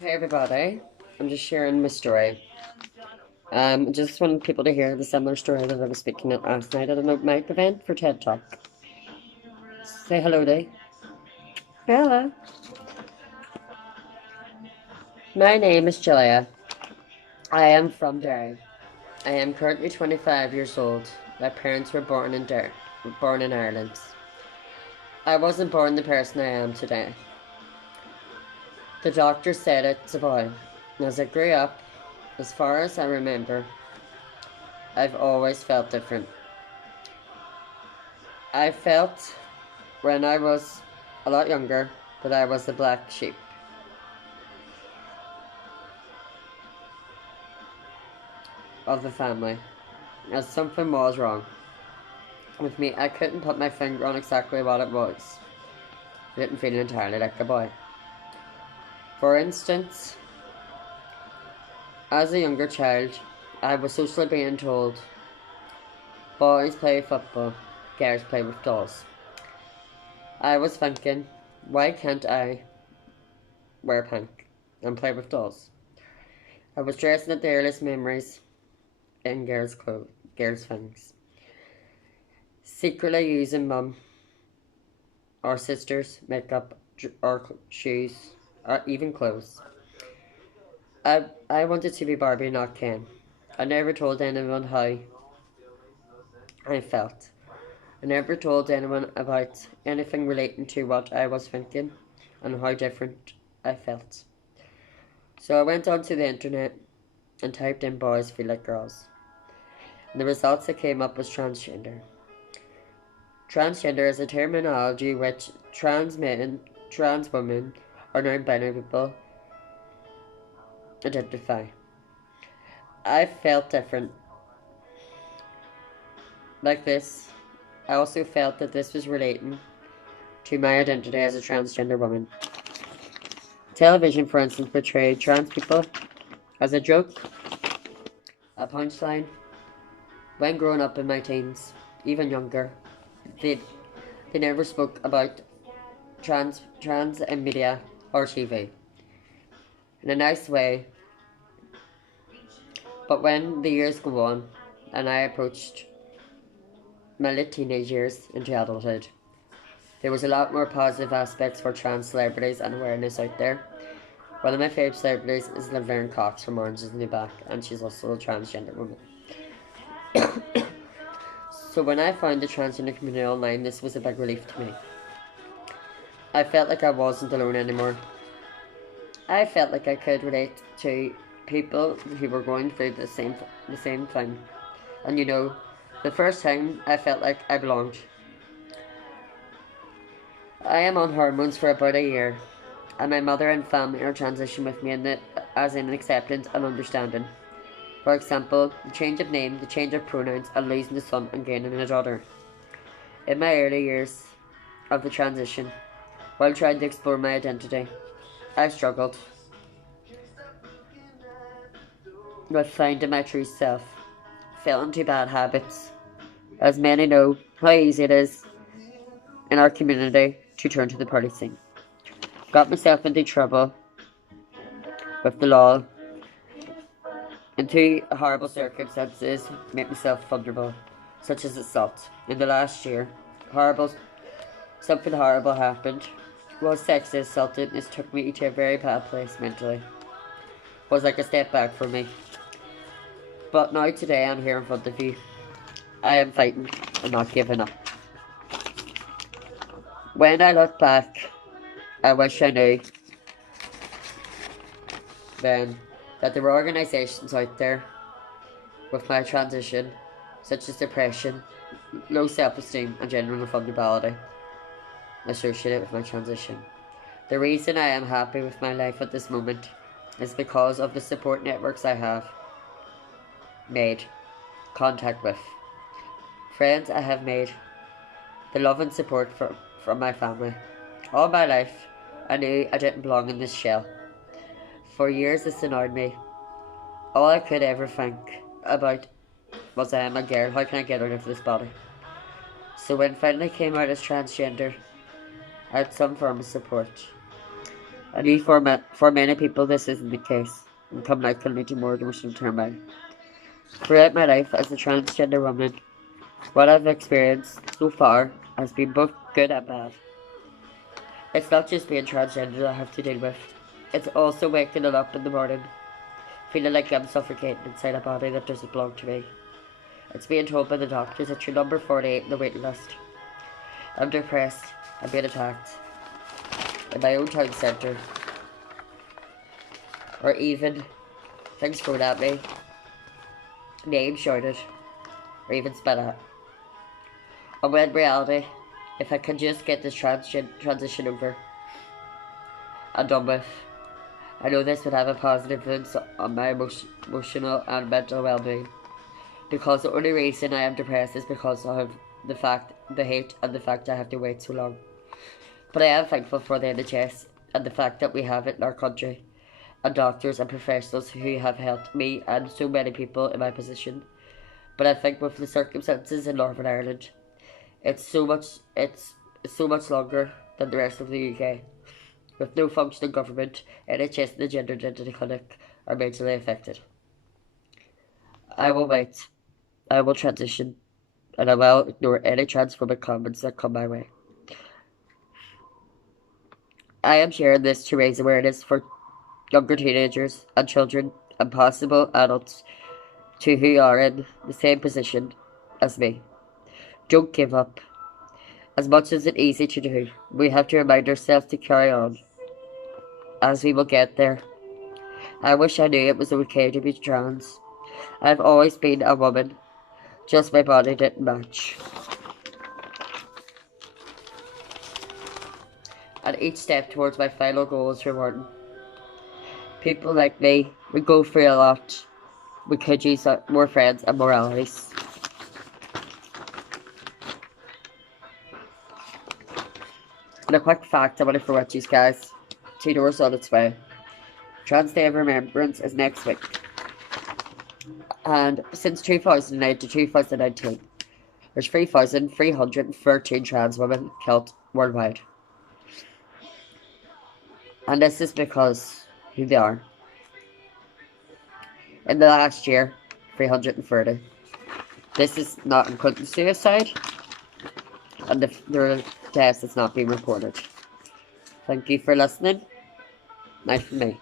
Hey everybody, I'm just sharing my story. I just wanted people to hear the similar story that I was speaking at last night at an open mic event for TED Talk. Say hello, Day. Hello. My name is Julia. I am from Derry. I am currently 25 years old. My parents were born in Ireland. I wasn't born the person I am today. The doctor said it's a boy. As I grew up, as far as I remember, I've always felt different. I felt when I was a lot younger that I was the black sheep of the family, as something was wrong with me. I couldn't put my finger on exactly what it was. I didn't feel entirely like a boy. For instance, as a younger child, I was socially being told, boys play football, girls play with dolls. I was thinking, why can't I wear pink and play with dolls? I was dressing at the earliest memories in girls' clothes, girls' things. Secretly using mum or sisters' makeup or shoes or even clothes. I wanted to be Barbie, not Ken. I never told anyone how I felt. I never told anyone about anything relating to what I was thinking and how different I felt. So I went onto the internet and typed in boys feel like girls. And the results that came up was transgender. Transgender is a terminology which trans men, trans women, or non-binary people identify. I felt different like this. I also felt that this was relating to my identity as a transgender woman. Television, for instance, portrayed trans people as a joke, a punchline. When growing up in my teens, even younger, they, they never spoke about trans in media or TV in a nice way. But when the years go on and I approached my late teenage years into adulthood, there was a lot more positive aspects for trans celebrities and awareness out there. One of my favourite celebrities is Laverne Cox from Orange is the New Black, and she's also a transgender woman. So when I found the transgender community online, this was a big relief to me. I felt like I wasn't alone anymore. I felt like I could relate to people who were going through the same thing. And the first time I felt like I belonged. I am on hormones for about a year, and my mother and family are transitioning with me in it, as in acceptance and understanding. For example, the change of name, the change of pronouns, and losing the son and gaining a daughter. In my early years of the transition, while trying to explore my identity, I struggled with finding my true self, fell into bad habits, as many know how easy it is in our community to turn to the party scene. Got myself into trouble with the law, into horrible circumstances, made myself vulnerable, such as assault. In the last year, something horrible happened. Was sexually assaulted, and this took me to a very bad place mentally. It was like a step back for me. But now today I'm here in front of you. I am fighting and not giving up. When I look back, I wish I knew then that there were organisations out there with my transition, such as depression, low self-esteem and general vulnerability associated with my transition. The reason I am happy with my life at this moment is because of the support networks I have made contact with, friends I have made, the love and support from my family. All my life, I knew I didn't belong in this shell. For years this annoyed me. All I could ever think about was I am a girl, how can I get out of this body? So when I finally came out as transgender, I had some form of support. And for many people this isn't the case, and come now can lead to more emotional turmoil. Throughout my life as a transgender woman, what I've experienced so far has been both good and bad. It's not just being transgender that I have to deal with. It's also waking up in the morning, feeling like I'm suffocating inside a body that doesn't belong to me. It's being told by the doctors that you're number 48 in the waiting list. I'm depressed. I'm being attacked in my own town centre. Or even things thrown at me, names shouted, or even spat at. And when in reality, if I could just get this transition over and done with, I know this would have a positive influence on my emotional and mental well-being. Because the only reason I am depressed is because of the hate and the fact I have to wait so long. But I am thankful for the NHS and the fact that we have it in our country, and doctors and professionals who have helped me and so many people in my position. But I think with the circumstances in Northern Ireland, it's so much longer than the rest of the UK. With no functioning government, NHS and the gender identity clinic are majorly affected. I will wait. I will transition, and I will ignore any transphobic comments that come my way. I am sharing this to raise awareness for younger teenagers and children and possible adults to who are in the same position as me. Don't give up. As much as it's easy to do, we have to remind ourselves to carry on, as we will get there. I wish I knew it was okay to be trans. I've always been a woman, just my body didn't match. And each step towards my final goal is rewarding. People like me, we go through a lot. We could use more friends and more allies. And a quick fact I want to throw at you guys. 2 doors on its way. Trans Day of Remembrance is next week. And since 2008 to 2019, there's 3,313 trans women killed worldwide. And this is because who they are. In the last year, 330. This is not including suicide, and the deaths has not been reported. Thank you for listening. Night for me.